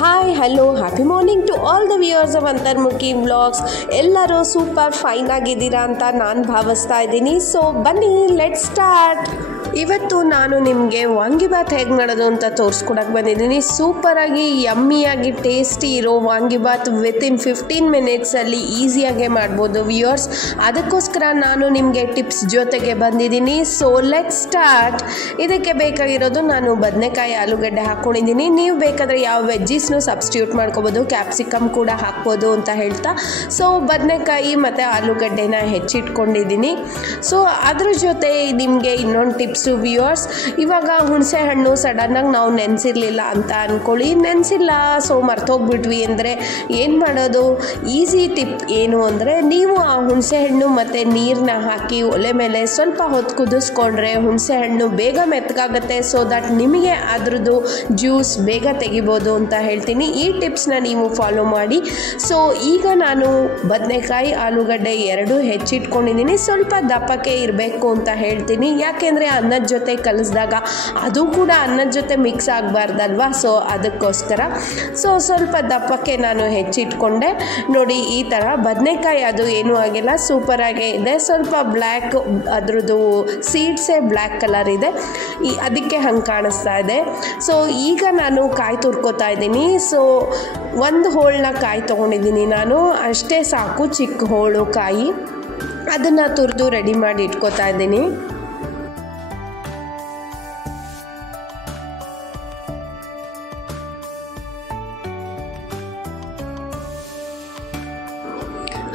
Hi hello happy morning to all the viewers of Antarmukhi vlogs. ಎಲ್ಲರೂ super fine ಆಗಿದ್ದೀರಾ ಅಂತ ನಾನು ಭಾವಿಸ್ತಾ ಇದ್ದೀನಿ. ಸೊ ಬನ್ನಿ ಲೆಟ್ ಸ್ಟಾರ್ಟ್. ಇವತ್ತು ನಾನು ನಿಮಗೆ ವಾಂಗಿಬಾತ್ ಹೇಗೆ ಮಾಡೋದು ಅಂತ ತೋರಿಸ್ಕೊಡಕ್ಕೆ ಬಂದಿದ್ದೀನಿ. ಸೂಪರಾಗಿ ಯಮ್ಮಿಯಾಗಿ ಟೇಸ್ಟಿ ಇರೋ ವಾಂಗಿಬಾತ್ ವಿತಿನ್ 15 ಮಿನಿಟ್ಸಲ್ಲಿ ಈಸಿಯಾಗೆ ಮಾಡ್ಬೋದು ವ್ಯೂವರ್ಸ್. ಅದಕ್ಕೋಸ್ಕರ ನಾನು ನಿಮಗೆ ಟಿಪ್ಸ್ ಜೊತೆಗೆ ಬಂದಿದ್ದೀನಿ. So let start. ಇದಕ್ಕೆ ಬೇಕಾಗಿರೋದು ನಾನು ಬದನೆಕಾಯಿ ಆಲೂಗಡ್ಡೆ ಹಾಕ್ಕೊಂಡಿದ್ದೀನಿ. ನೀವು ಬೇಕಾದರೆ ಯಾವ ವೆಜ್ಜೀಸ್ನು ಸಬ್ಸ್ಟಿಟ್ಯೂಟ್ ಮಾಡ್ಕೋಬೋದು, ಕ್ಯಾಪ್ಸಿಕಮ್ ಕೂಡ ಹಾಕ್ಬೋದು ಅಂತ ಹೇಳ್ತಾ ಸೊ ಬದನೆಕಾಯಿ ಮತ್ತು ಆಲೂಗಡ್ಡೆನ ಹೆಚ್ಚಿಟ್ಕೊಂಡಿದ್ದೀನಿ. ಸೊ ಅದ್ರ ಜೊತೆ ನಿಮಗೆ ಇನ್ನೊಂದು ಟಿಪ್ಸು ವ್ಯೂವರ್ಸ್. ಇವಾಗ ಹುಣಸೆ ಹಣ್ಣು ಸಡನ್ನಾಗಿ ನಾವು ನೆನೆಸಿರಲಿಲ್ಲ ಅಂತ ಅಂದ್ಕೊಳ್ಳಿ, ನೆನೆಸಿಲ್ಲ ಸೊ ಮರ್ತೋಗ್ಬಿಟ್ವಿ ಅಂದರೆ ಏನು ಮಾಡೋದು? ಈಸಿ ಟಿಪ್ ಏನು ಅಂದರೆ ನೀವು ಆ ಹುಣಸೆ ಹಣ್ಣು ಮತ್ತು ನೀರನ್ನ ಹಾಕಿ ಒಲೆ ಮೇಲೆ ಸ್ವಲ್ಪ ಹೊತ್ತು ಕುದಿಸ್ಕೊಂಡ್ರೆ ಹುಣಸೆ ಹಣ್ಣು ಬೇಗ ಮೆತ್ತಗಾಗುತ್ತೆ. ಸೊ ದಟ್ ನಿಮಗೆ ಅದ್ರದ್ದು ಜ್ಯೂಸ್ ಬೇಗ ತೆಗಿಬೋದು ಅಂತ ಹೇಳ್ತೀನಿ. ಈ ಟಿಪ್ಸ್ನ ನೀವು ಫಾಲೋ ಮಾಡಿ. ಸೊ ಈಗ ನಾನು ಬದನೆಕಾಯಿ ಆಲೂಗಡ್ಡೆ ಎರಡೂ ಹೆಚ್ಚಿಟ್ಕೊಂಡಿದ್ದೀನಿ. ಸ್ವಲ್ಪ ದಪ್ಪಕ್ಕೆ ಇರಬೇಕು ಅಂತ ಹೇಳ್ತೀನಿ, ಯಾಕೆಂದರೆ ಅನ್ನದ ಜೊತೆ ಕಲಿಸಿದಾಗ ಅದು ಕೂಡ ಅನ್ನದ ಜೊತೆ ಮಿಕ್ಸ್ ಆಗಬಾರ್ದಲ್ವಾ. ಸೊ ಅದಕ್ಕೋಸ್ಕರ ಸ್ವಲ್ಪ ದಪ್ಪಕ್ಕೆ ನಾನು ಹೆಚ್ಚಿಟ್ಕೊಂಡೆ. ನೋಡಿ ಈ ಥರ ಬದನೆಕಾಯಿ ಅದು ಏನೂ ಆಗಿಲ್ಲ, ಸೂಪರಾಗೇ ಇದೆ. ಸ್ವಲ್ಪ ಬ್ಲ್ಯಾಕ್ ಅದ್ರದ್ದು ಸೀಡ್ಸೇ ಬ್ಲ್ಯಾಕ್ ಕಲರ್ ಇದೆ, ಅದಕ್ಕೆ ಹಂಗೆ ಕಾಣಿಸ್ತಾ ಇದೆ. ಸೊ ಈಗ ನಾನು ಕಾಯಿ ತುರ್ಕೋತಾ ಇದ್ದೀನಿ. ಸೊ ಒಂದು ಹೋಳನ್ನ ಕಾಯಿ ತೊಗೊಂಡಿದ್ದೀನಿ ನಾನು, ಅಷ್ಟೇ ಸಾಕು, ಚಿಕ್ಕ ಹೋಳು ಕಾಯಿ. ಅದನ್ನು ತುರಿದು ರೆಡಿ ಮಾಡಿ ಇಟ್ಕೋತಾ ಇದ್ದೀನಿ.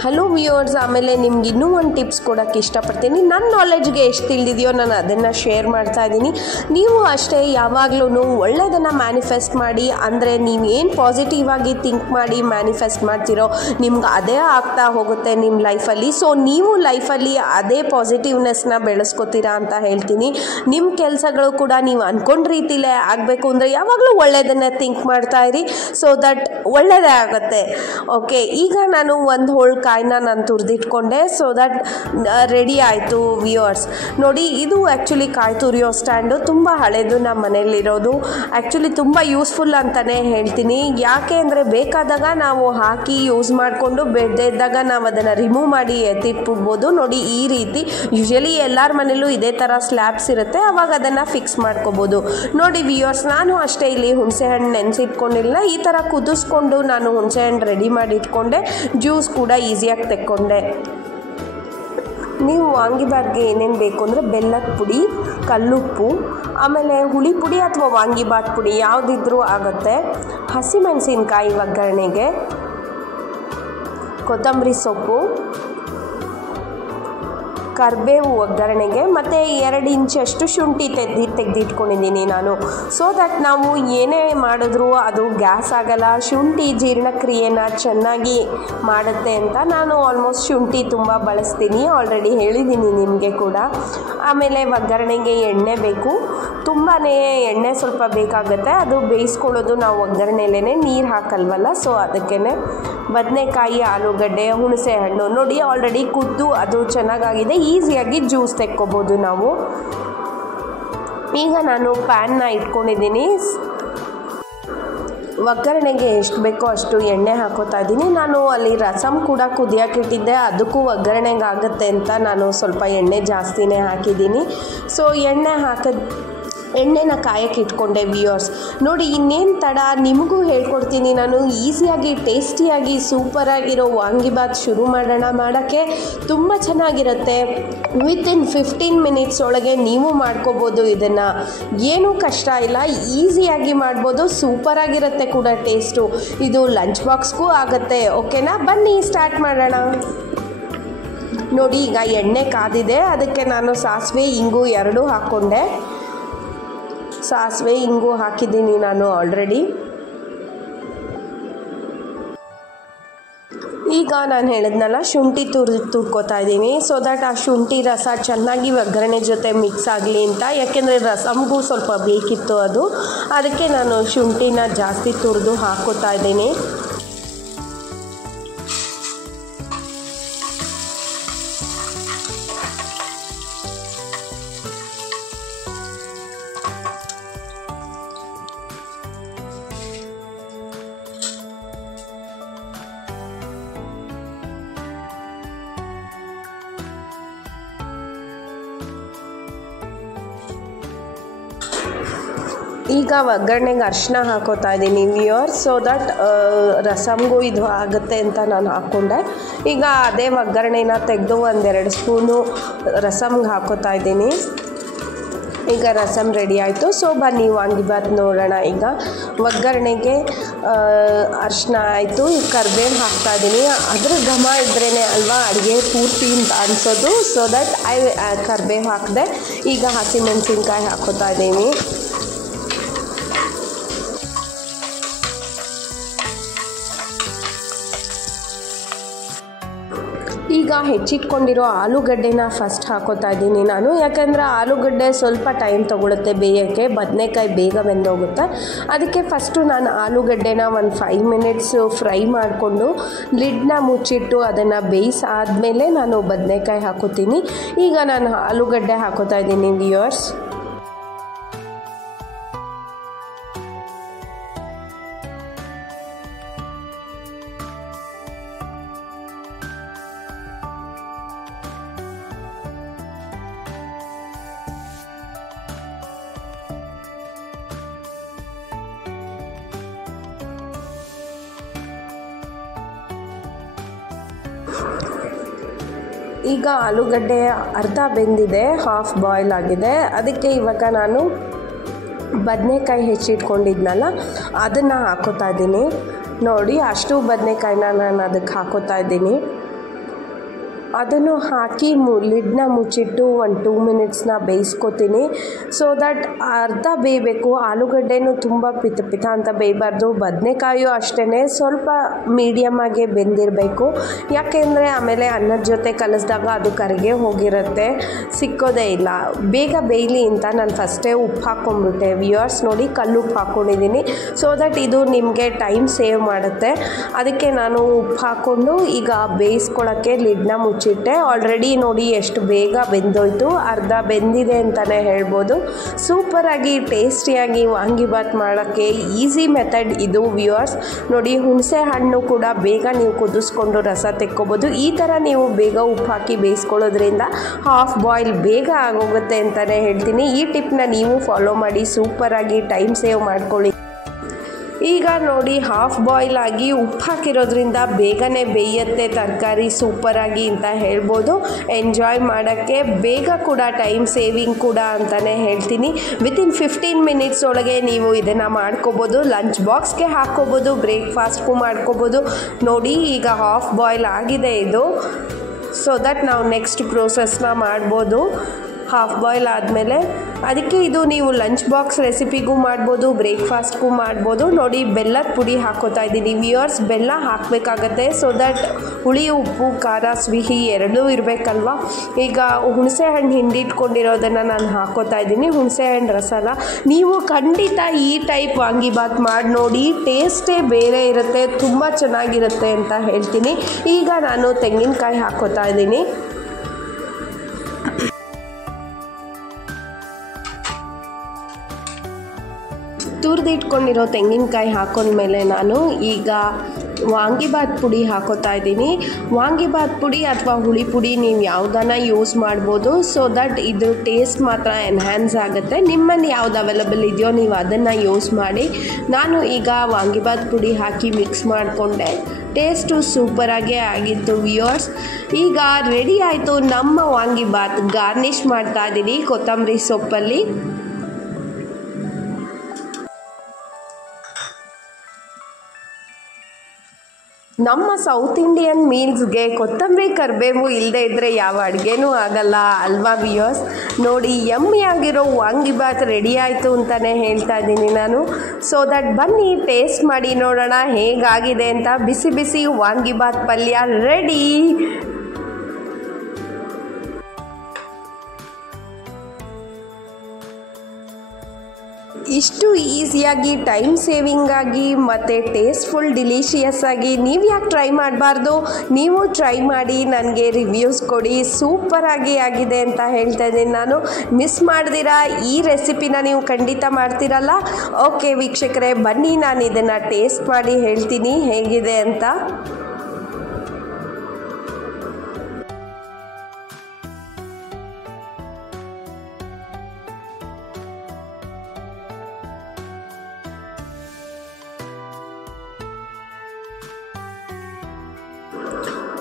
ಹಲೋ ವ್ಯೂವರ್ಸ್, ಆಮೇಲೆ ನಿಮ್ಗೆ ಇನ್ನೂ ಒಂದು ಟಿಪ್ಸ್ ಕೊಡೋಕ್ಕೆ ಇಷ್ಟಪಡ್ತೀನಿ. ನನ್ನ ನಾಲೆಡ್ಜ್ಗೆ ಎಷ್ಟು ತಿಳಿದಿದೆಯೋ ನಾನು ಅದನ್ನು ಶೇರ್ ಮಾಡ್ತಾ ಇದ್ದೀನಿ. ನೀವು ಅಷ್ಟೇ ಯಾವಾಗಲೂ ಒಳ್ಳೆಯದನ್ನು ಮ್ಯಾನಿಫೆಸ್ಟ್ ಮಾಡಿ. ಅಂದರೆ ನೀವು ಏನು ಪಾಸಿಟಿವ್ ಆಗಿ ಥಿಂಕ್ ಮಾಡಿ ಮ್ಯಾನಿಫೆಸ್ಟ್ ಮಾಡ್ತಿರೋ ನಿಮ್ಗೆ ಅದೇ ಆಗ್ತಾ ಹೋಗುತ್ತೆ ನಿಮ್ಮ ಲೈಫಲ್ಲಿ. ಸೊ ನೀವು ಲೈಫಲ್ಲಿ ಅದೇ ಪಾಸಿಟಿವ್ನೆಸ್ನ ಬೆಳೆಸ್ಕೊತೀರಾ ಅಂತ ಹೇಳ್ತೀನಿ. ನಿಮ್ಮ ಕೆಲಸಗಳು ಕೂಡ ನೀವು ಅಂದ್ಕೊಂಡ ರೀತಿಲೇ ಆಗಬೇಕು ಅಂದರೆ ಯಾವಾಗಲೂ ಒಳ್ಳೆಯದನ್ನೇ ಥಿಂಕ್ ಮಾಡ್ತಾ ಇರಿ. ಸೊ ದಟ್ ಒಳ್ಳೆಯದೇ ಆಗುತ್ತೆ. ಓಕೆ, ಈಗ ನಾನು ಒಂದು ಹೋಳು ಕಾಯಿನ ನಾನು ತುರಿದಿಟ್ಕೊಂಡೆ. ಸೊ ದಟ್ ರೆಡಿ ಆಯಿತು ವ್ಯೂವರ್ಸ್. ನೋಡಿ, ಇದು ಆ್ಯಕ್ಚುಲಿ ಕಾಯಿ ತುರಿಯೋ ಸ್ಟ್ಯಾಂಡು ತುಂಬ ಹಳೆಯದು ನಮ್ಮ ಮನೆಯಲ್ಲಿರೋದು. ಆ್ಯಕ್ಚುಲಿ ತುಂಬ ಯೂಸ್ಫುಲ್ ಅಂತಲೇ ಹೇಳ್ತೀನಿ. ಯಾಕೆ ಅಂದರೆ ಬೇಕಾದಾಗ ನಾವು ಹಾಕಿ ಯೂಸ್ ಮಾಡಿಕೊಂಡು ಬೇಡದೇ ಇದ್ದಾಗ ನಾವು ಅದನ್ನು ರಿಮೂವ್ ಮಾಡಿ ಎತ್ತಿಟ್ಬಿಡ್ಬೋದು. ನೋಡಿ ಈ ರೀತಿ ಯೂಶಲಿ ಎಲ್ಲರ ಮನೇಲೂ ಇದೇ ಥರ ಸ್ಲ್ಯಾಬ್ಸ್ ಇರುತ್ತೆ, ಆವಾಗ ಅದನ್ನು ಫಿಕ್ಸ್ ಮಾಡ್ಕೋಬೋದು. ನೋಡಿ ವ್ಯೂವರ್ಸ್, ನಾನು ಅಷ್ಟೇ ಇಲ್ಲಿ ಹುಣಸೆ ಹಣ್ಣು ನೆನೆಸಿಟ್ಕೊಂಡಿಲ್ಲ, ಈ ಥರ ಕುದಿಸ್ಕೊಂಡು ನಾನು ಹುಣಸೆ ಹಣ್ಣು ರೆಡಿ ಮಾಡಿ ಇಟ್ಕೊಂಡೆ. ಜ್ಯೂಸ್ ಕೂಡ ಈಸಿಯಾಗಿ ತೆಕ್ಕೊಂಡೆ. ನೀವು ವಾಂಗಿಬಾತ್ಗೆ ಏನೇನು ಬೇಕು ಅಂದರೆ ಬೆಲ್ಲದ ಪುಡಿ, ಕಲ್ಲುಪ್ಪು, ಆಮೇಲೆ ಹುಳಿ ಪುಡಿ ಅಥವಾ ವಾಂಗಿಬಾತ್ ಪುಡಿ ಯಾವುದಿದ್ರೂ ಆಗುತ್ತೆ, ಹಸಿಮೆಣಸಿನ್ಕಾಯಿ ಒಗ್ಗರಣೆಗೆ, ಕೊತ್ತಂಬರಿ ಸೊಪ್ಪು, ಕರಿಬೇವು ಒಗ್ಗರಣೆಗೆ, ಮತ್ತು 2 ಇಂಚಷ್ಟು ಶುಂಠಿ ತೆಗೆದಿಟ್ಕೊಂಡಿದ್ದೀನಿ ನಾನು. ಸೊ ದಟ್ ನಾವು ಏನೇ ಮಾಡಿದ್ರೂ ಅದು ಗ್ಯಾಸ್ ಆಗಲ್ಲ, ಶುಂಠಿ ಜೀರ್ಣಕ್ರಿಯೆನ ಚೆನ್ನಾಗಿ ಮಾಡುತ್ತೆ ಅಂತ ನಾನು ಆಲ್ಮೋಸ್ಟ್ ಶುಂಠಿ ತುಂಬ ಬಳಸ್ತೀನಿ, ಆಲ್ರೆಡಿ ಹೇಳಿದ್ದೀನಿ ನಿಮಗೆ ಕೂಡ. ಆಮೇಲೆ ಒಗ್ಗರಣೆಗೆ ಎಣ್ಣೆ ಬೇಕು, ತುಂಬಾ ಎಣ್ಣೆ ಸ್ವಲ್ಪ ಬೇಕಾಗುತ್ತೆ. ಅದು ಬೇಯಿಸ್ಕೊಳ್ಳೋದು ನಾವು ಒಗ್ಗರಣೆಲೇ, ನೀರು ಹಾಕಲ್ವಲ್ಲ. ಸೊ ಅದಕ್ಕೇ ಬದನೆಕಾಯಿ ಆಲೂಗಡ್ಡೆ ಹುಣಸೆ ಹಣ್ಣು ನೋಡಿ ಆಲ್ರೆಡಿ ಕುದ್ದು ಅದು ಚೆನ್ನಾಗಾಗಿದೆ, ಈಸಿಯಾಗಿ ಜ್ಯೂಸ್ ತೆಕ್ಕೋಬೋದು ನಾವು. ಈಗ ನಾನು ಪ್ಯಾನ್ನ ಇಟ್ಕೊಂಡಿದ್ದೀನಿ. ಒಗ್ಗರಣೆಗೆ ಎಷ್ಟು ಬೇಕೋ ಅಷ್ಟು ಎಣ್ಣೆ ಹಾಕೋತಾ ಇದ್ದೀನಿ. ನಾನು ಅಲ್ಲಿ ರಸಮ್ ಕೂಡ ಕುದಿಯೋಕ್ಕಿಟ್ಟಿದ್ದೆ, ಅದಕ್ಕೂ ಒಗ್ಗರಣೆಗೆ ಆಗುತ್ತೆ ಅಂತ ನಾನು ಸ್ವಲ್ಪ ಎಣ್ಣೆ ಜಾಸ್ತಿನೇ ಹಾಕಿದ್ದೀನಿ. ಸೊ ಎಣ್ಣೆನ ಕಾಯಕ್ಕೆ ಇಟ್ಕೊಂಡೆ ವ್ಯೂವರ್ಸ್. ನೋಡಿ ಇನ್ನೇನು ತಡ, ನಿಮಗೂ ಹೇಳ್ಕೊಡ್ತೀನಿ ನಾನು. ಈಸಿಯಾಗಿ ಟೇಸ್ಟಿಯಾಗಿ ಸೂಪರಾಗಿರೋ ವಾಂಗಿಬಾತ್ ಶುರು ಮಾಡೋಣ. ಮಾಡೋಕ್ಕೆ ತುಂಬ ಚೆನ್ನಾಗಿರುತ್ತೆ. ವಿತಿನ್ 15 ಮಿನಿಟ್ಸ್ ಒಳಗೆ ನೀವು ಮಾಡ್ಕೋಬೋದು. ಇದನ್ನು ಏನೂ ಕಷ್ಟ ಇಲ್ಲ, ಈಸಿಯಾಗಿ ಮಾಡ್ಬೋದು. ಸೂಪರಾಗಿರುತ್ತೆ ಕೂಡ ಟೇಸ್ಟು. ಇದು ಲಂಚ್ ಬಾಕ್ಸ್ಗೂ ಆಗುತ್ತೆ. ಓಕೆನಾ, ಬನ್ನಿ ಸ್ಟಾರ್ಟ್ ಮಾಡೋಣ. ನೋಡಿ ಈಗ ಎಣ್ಣೆ ಕಾದಿದೆ, ಅದಕ್ಕೆ ನಾನು ಸಾಸಿವೆ ಇಂಗು ಎರಡೂ ಹಾಕ್ಕೊಂಡೆ. ಸಾಸಿವೆ ಇಂಗು ಹಾಕಿದ್ದೀನಿ ನಾನು ಆಲ್ರೆಡಿ. ಈಗ ನಾನು ಹೇಳಿದ್ನಲ್ಲ ಶುಂಠಿ ತುರ್ಕೋತಾ ಇದ್ದೀನಿ. ಸೊ ದಟ್ ಆ ಶುಂಠಿ ರಸ ಚೆನ್ನಾಗಿ ಒಗ್ಗರಣೆ ಜೊತೆ ಮಿಕ್ಸ್ ಆಗಲಿ ಅಂತ, ಯಾಕೆಂದರೆ ರಸಮ್ಗೂ ಸ್ವಲ್ಪ ಬೇಕಿತ್ತು ಅದು, ಅದಕ್ಕೆ ನಾನು ಶುಂಠಿನ ಜಾಸ್ತಿ ತುರಿದು ಹಾಕೋತಾ ಇದ್ದೀನಿ. ಈಗ ಒಗ್ಗರಣೆಗೆ ಅರಿಶಿನ ಹಾಕೋತಾ ಇದ್ದೀನಿ ವ್ಯೂವರ್ಸ್, ಸೊ ದಟ್ ರಸಮ್ಗೂ ಇದು ಆಗುತ್ತೆ ಅಂತ ನಾನು ಹಾಕ್ಕೊಂಡೆ. ಈಗ ಅದೇ ಒಗ್ಗರಣೆನ ತೆಗೆದು 1-2 ಸ್ಪೂನು ರಸಮ್ಗೆ ಹಾಕೋತಾ ಇದ್ದೀನಿ. ಈಗ ರಸಮ್ ರೆಡಿ ಆಯಿತು. ಸೊ ಬನ್ನಿ ವಾಂಗಿಬಾತ್ ನೋಡೋಣ. ಈಗ ಒಗ್ಗರಣೆಗೆ ಅರಿಶಿನ ಆಯಿತು, ಈಗ ಕರಿಬೇವು ಹಾಕ್ತಾಯಿದ್ದೀನಿ. ಅದ್ರ ಘಮ ಇದ್ರೇ ಅಲ್ವಾ ಅಡುಗೆ ಪೂರ್ತಿ ಅಂತ ಅನಿಸೋದು. ಸೊ ದಟ್ ಕರಿಬೇವು ಹಾಕಿದೆ. ಈಗ ಹಸಿಮೆಣಸಿನ್ಕಾಯಿ ಹಾಕೋತಾ ಇದ್ದೀನಿ. ಈಗ ಹೆಚ್ಚಿಟ್ಕೊಂಡಿರೋ ಆಲೂಗಡ್ಡೆನ ಫಸ್ಟ್ ಹಾಕೋತಾ ಇದ್ದೀನಿ ನಾನು, ಯಾಕಂದರೆ ಆಲೂಗಡ್ಡೆ ಸ್ವಲ್ಪ ಟೈಮ್ ತೊಗೊಳುತ್ತೆ ಬೇಯೋಕ್ಕೆ, ಬದನೆಕಾಯಿ ಬೇಗ ಬೆಂದೋಗುತ್ತೆ. ಅದಕ್ಕೆ ಫಸ್ಟು ನಾನು ಆಲೂಗಡ್ಡೆನ 5 ಮಿನಿಟ್ಸ್ ಫ್ರೈ ಮಾಡಿಕೊಂಡು ಲಿಡ್ನ ಮುಚ್ಚಿಟ್ಟು ಅದನ್ನು ಬೇಯಿಸಾದ್ಮೇಲೆ ನಾನು ಬದನೆಕಾಯಿ ಹಾಕೋತೀನಿ. ಈಗ ನಾನು ಆಲೂಗಡ್ಡೆ ಹಾಕೋತಾ ಇದ್ದೀನಿ ವ್ಯೂವರ್ಸ್. ಈಗ ಆಲೂಗಡ್ಡೆ ಅರ್ಧ ಬೆಂದಿದೆ, ಹಾಫ್ ಬಾಯ್ಲ್ ಆಗಿದೆ. ಅದಕ್ಕೆ ಇವಾಗ ನಾನು ಬದನೆಕಾಯಿ ಹೆಚ್ಚಿಟ್ಕೊಂಡಿದ್ನಲ್ಲ ಅದನ್ನು ಹಾಕೋತಾ ಇದ್ದೀನಿ. ನೋಡಿ ಅಷ್ಟು ಬದನೆಕಾಯಿನ ನಾನು ಅದಕ್ಕೆ ಹಾಕೋತಾ ಇದ್ದೀನಿ. ಅದನ್ನು ಹಾಕಿ ಲಿಡ್ನ ಮುಚ್ಚಿಟ್ಟು 2 ಮಿನಿಟ್ಸ್ನ ಬೇಯಿಸ್ಕೊತೀನಿ. ಸೊ ದಟ್ ಅರ್ಧ ಬೇಯಬೇಕು. ಆಲೂಗಡ್ಡೆನೂ ತುಂಬ ಪಿತ ಅಂತ ಬೇಯಬಾರ್ದು, ಬದನೆಕಾಯು ಅಷ್ಟೇ ಸ್ವಲ್ಪ ಮೀಡಿಯಮ್ಮಾಗೆ ಬೆಂದಿರಬೇಕು. ಯಾಕೆಂದರೆ ಆಮೇಲೆ ಅನ್ನದ ಜೊತೆ ಕಲಿಸಿದಾಗ ಅದು ಕರಗೆ ಹೋಗಿರುತ್ತೆ, ಸಿಕ್ಕೋದೇ ಇಲ್ಲ. ಬೇಗ ಬೇಯಲಿ ಅಂತ ನಾನು ಫಸ್ಟೇ ಉಪ್ಪು ಹಾಕ್ಕೊಂಡ್ಬಿಟ್ಟೆ ವ್ಯೂವರ್ಸ್. ನೋಡಿ ಕಲ್ಲುಪ್ಪು ಹಾಕ್ಕೊಂಡಿದ್ದೀನಿ. ಸೊ ದಟ್ ಇದು ನಿಮಗೆ ಟೈಮ್ ಸೇವ್ ಮಾಡುತ್ತೆ. ಅದಕ್ಕೆ ನಾನು ಉಪ್ಪು ಹಾಕ್ಕೊಂಡು ಈಗ ಬೇಯಿಸ್ಕೊಳ್ಳೋಕ್ಕೆ ಲಿಡ್ನ ಮುಚ್ಚಿಟ್ಟೆ. ಆಲ್ರೆಡಿ ನೋಡಿ ಎಷ್ಟು ಬೇಗ ಬೆಂದೋಯ್ತು, ಅರ್ಧ ಬೆಂದಿದೆ ಅಂತಲೇ ಹೇಳ್ಬೋದು. ಸೂಪರಾಗಿ ಟೇಸ್ಟಿಯಾಗಿ ವಾಂಗಿಬಾತ್ ಮಾಡೋಕ್ಕೆ ಈಸಿ ಮೆಥಡ್ ಇದು ವ್ಯೂವರ್ಸ್. ನೋಡಿ ಹುಣಸೆ ಹಣ್ಣು ಕೂಡ ಬೇಗ ನೀವು ಕುದಿಸ್ಕೊಂಡು ರಸ ತೆಕ್ಕೋಬೋದು. ಈ ಥರ ನೀವು ಬೇಗ ಉಪ್ಪು ಹಾಕಿ ಬೇಯಿಸ್ಕೊಳ್ಳೋದ್ರಿಂದ ಹಾಫ್ ಬಾಯ್ಲ್ ಬೇಗ ಆಗೋಗುತ್ತೆ ಅಂತಲೇ ಹೇಳ್ತೀನಿ. ಈ ಟಿಪ್ನ ನೀವು ಫಾಲೋ ಮಾಡಿ, ಸೂಪರಾಗಿ ಟೈಮ್ ಸೇವ್ ಮಾಡ್ಕೊಳ್ಳಿ. ಈಗ ನೋಡಿ ಹಾಫ್ ಬಾಯ್ಲ್ ಆಗಿ ಉಪ್ಪು ಹಾಕಿರೋದ್ರಿಂದ ಬೇಗನೆ ಬೇಯುತ್ತೆ ತರಕಾರಿ ಸೂಪರಾಗಿ ಅಂತ ಹೇಳ್ಬೋದು. ಎಂಜಾಯ್ ಮಾಡೋಕ್ಕೆ ಬೇಗ ಕೂಡ ಟೈಮ್ ಸೇವಿಂಗ್ ಕೂಡ ಅಂತಲೇ ಹೇಳ್ತೀನಿ. ವಿತಿನ್ 15 ಮಿನಿಟ್ಸ್ ಒಳಗೆ ನೀವು ಇದನ್ನು ಮಾಡ್ಕೋಬೋದು. ಲಂಚ್ ಬಾಕ್ಸ್ಗೆ ಹಾಕ್ಕೋಬೋದು, ಬ್ರೇಕ್ಫಾಸ್ಟ್ಗೂ ಮಾಡ್ಕೋಬೋದು. ನೋಡಿ ಈಗ ಹಾಫ್ ಬಾಯ್ಲ್ ಆಗಿದೆ ಇದು. ಸೊ ದಟ್ ನಾವು ನೆಕ್ಸ್ಟ್ ಪ್ರೋಸೆಸ್ನ ಮಾಡ್ಬೋದು. ಹಾಫ್ ಬಾಯ್ಲ್ ಆದಮೇಲೆ ಅದಕ್ಕೆ ಇದು ನೀವು ಲಂಚ್ ಬಾಕ್ಸ್ ರೆಸಿಪಿಗೂ ಮಾಡ್ಬೋದು, ಬ್ರೇಕ್ಫಾಸ್ಟ್ಗೂ ಮಾಡ್ಬೋದು. ನೋಡಿ ಬೆಲ್ಲದ ಪುಡಿ ಹಾಕೋತಾ ಇದ್ದೀನಿ ವ್ಯೂವರ್ಸ್. ಬೆಲ್ಲ ಹಾಕಬೇಕಾಗತ್ತೆ, ಸೊ ದಟ್ ಹುಳಿ ಉಪ್ಪು ಖಾರ ಸಿಹಿ ಎರಡೂ ಇರಬೇಕಲ್ವ. ಈಗ ಹುಣಸೆ ಹಣ್ಣು ಹಿಂಡಿಟ್ಕೊಂಡಿರೋದನ್ನು ನಾನು ಹಾಕೋತಾ ಇದ್ದೀನಿ, ಹುಣಸೆ ಹಣ್ಣು ರಸನ. ನೀವು ಖಂಡಿತ ಈ ಟೈಪ್ ವಾಂಗಿಬಾತ್ ಮಾಡಿ ನೋಡಿ, ಟೇಸ್ಟೇ ಬೇರೆ ಇರುತ್ತೆ, ತುಂಬ ಚೆನ್ನಾಗಿರುತ್ತೆ ಅಂತ ಹೇಳ್ತೀನಿ. ಈಗ ನಾನು ತೆಂಗಿನಕಾಯಿ ಹಾಕೋತಾ ಇದ್ದೀನಿ. ತುರಿದಿಟ್ಕೊಂಡಿರೋ ತೆಂಗಿನಕಾಯಿ ಹಾಕೊಂಡ್ಮೇಲೆ ನಾನು ಈಗ ವಾಂಗಿಬಾತ್ ಪುಡಿ ಹಾಕೋತಾ ಇದ್ದೀನಿ. ವಾಂಗಿಬಾತ್ ಪುಡಿ ಅಥವಾ ಹುಳಿ ಪುಡಿ ನೀವು ಯಾವುದನ್ನು ಯೂಸ್ ಮಾಡ್ಬೋದು. ಸೊ ದಟ್ ಇದು ಟೇಸ್ಟ್ ಮಾತ್ರ ಎನ್ಹ್ಯಾನ್ಸ್ ಆಗುತ್ತೆ. ನಿಮ್ಮಲ್ಲಿ ಯಾವ್ದು ಅವೈಲಬಲ್ ಇದೆಯೋ ನೀವು ಅದನ್ನು ಯೂಸ್ ಮಾಡಿ. ನಾನು ಈಗ ವಾಂಗಿಬಾತ್ ಪುಡಿ ಹಾಕಿ ಮಿಕ್ಸ್ ಮಾಡಿಕೊಂಡೆ. ಟೇಸ್ಟು ಸೂಪರಾಗೇ ಆಗಿತ್ತು ವ್ಯೂವರ್ಸ್. ಈಗ ರೆಡಿ ಆಯಿತು ನಮ್ಮ ವಾಂಗಿಬಾತ್. ಗಾರ್ನಿಷ್ ಮಾಡ್ತಾ ಇದ್ದೀನಿ ಕೊತ್ತಂಬರಿ ಸೊಪ್ಪಲ್ಲಿ. ನಮ್ಮ ಸೌತ್ ಇಂಡಿಯನ್ ಮೀಲ್ಸ್ಗೆ ಕೊತ್ತಂಬರಿ ಕರಿಬೇವು ಇಲ್ಲದೆ ಇದ್ದರೆ ಯಾವ ಅಡುಗೆನೂ ಆಗಲ್ಲ ಅಲ್ವಾ ವ್ಯೂವರ್ಸ್. ನೋಡಿ ಯಮ್ಮಿಯಾಗಿರೋ ವಾಂಗಿಬಾತ್ ರೆಡಿ ಆಯಿತು ಅಂತಲೇ ಹೇಳ್ತಾ ಇದ್ದೀನಿ ನಾನು. ಸೊ ದಟ್ ಬನ್ನಿ ಟೇಸ್ಟ್ ಮಾಡಿ ನೋಡೋಣ ಹೇಗಾಗಿದೆ ಅಂತ. ಬಿಸಿ ಬಿಸಿ ವಾಂಗಿಬಾತ್ ಪಲ್ಯ ರೆಡಿ. ಇಷ್ಟು ಈಸಿಯಾಗಿ ಟೈಮ್ ಸೇವಿಂಗ್ ಆಗಿ ಮತ್ತು ಟೇಸ್ಟ್ಫುಲ್ ಡಿಲಿಷಿಯಸ್ ಆಗಿ ನೀವು ಯಾಕೆ ಟ್ರೈ ಮಾಡಬಾರ್ದು? ನೀವು ಟ್ರೈ ಮಾಡಿ ನನಗೆ ರಿವ್ಯೂಸ್ ಕೊಡಿ. ಸೂಪರಾಗಿ ಆಗಿದೆ ಅಂತ ಹೇಳ್ತಾ ಇದ್ದೀನಿ ನಾನು. ಮಿಸ್ ಮಾಡ್ದಿರಾ ಈ ರೆಸಿಪಿನ ನೀವು ಖಂಡಿತ ಮಾಡ್ತೀರಲ್ಲ. ಓಕೆ ವೀಕ್ಷಕರೇ, ಬನ್ನಿ ನಾನು ಇದನ್ನು ಟೇಸ್ಟ್ ಮಾಡಿ ಹೇಳ್ತೀನಿ ಹೇಗಿದೆ ಅಂತ.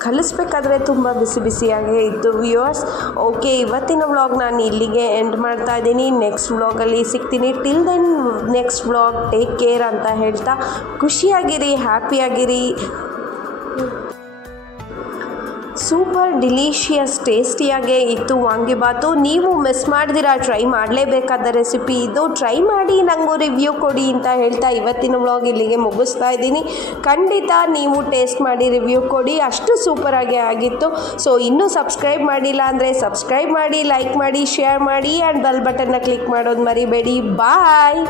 ಕಲಿಸ್ಬೇಕಾದ್ರೆ ತುಂಬ ಬಿಸಿ ಬಿಸಿಯಾಗೇ ಇತ್ತು ವ್ಯೂವರ್ಸ್. ಓಕೆ, ಇವತ್ತಿನ ವ್ಲಾಗ್ ನಾನು ಇಲ್ಲಿಗೆ ಎಂಡ್ ಮಾಡ್ತಾ ಇದ್ದೀನಿ. ನೆಕ್ಸ್ಟ್ ವ್ಲಾಗಲ್ಲಿ ಸಿಗ್ತೀನಿ. Till then next vlog take care ಅಂತ ಹೇಳ್ತಾ ಖುಷಿಯಾಗಿರಿ, ಹ್ಯಾಪಿಯಾಗಿರಿ. ಸೂಪರ್ ಡಿಲಿಷಿಯಸ್ ಟೇಸ್ಟಿಯಾಗೇ ಇತ್ತು ವಾಂಗಿಬಾತು. ನೀವು ಮಿಸ್ ಮಾಡ್ದಿರಾ ಟ್ರೈ ಮಾಡಲೇಬೇಕಾದ ರೆಸಿಪಿ ಇದು. ಟ್ರೈ ಮಾಡಿ ನನಗೂ ರಿವ್ಯೂ ಕೊಡಿ ಅಂತ ಹೇಳ್ತಾ ಇವತ್ತಿನ ವ್ಲಾಗ್ ಇಲ್ಲಿಗೆ ಮುಗಿಸ್ತಾ ಇದ್ದೀನಿ. ಖಂಡಿತ ನೀವು ಟೇಸ್ಟ್ ಮಾಡಿ ರಿವ್ಯೂ ಕೊಡಿ, ಅಷ್ಟು ಸೂಪರಾಗಿ ಆಗಿತ್ತು. ಸೊ ಇನ್ನೂ ಸಬ್ಸ್ಕ್ರೈಬ್ ಮಾಡಿಲ್ಲ ಅಂದರೆ ಸಬ್ಸ್ಕ್ರೈಬ್ ಮಾಡಿ, ಲೈಕ್ ಮಾಡಿ, ಶೇರ್ ಮಾಡಿ ಆ್ಯಂಡ್ ಬೆಲ್ ಬಟನ್ನ ಕ್ಲಿಕ್ ಮಾಡೋದು ಮರಿಬೇಡಿ. ಬಾಯ್.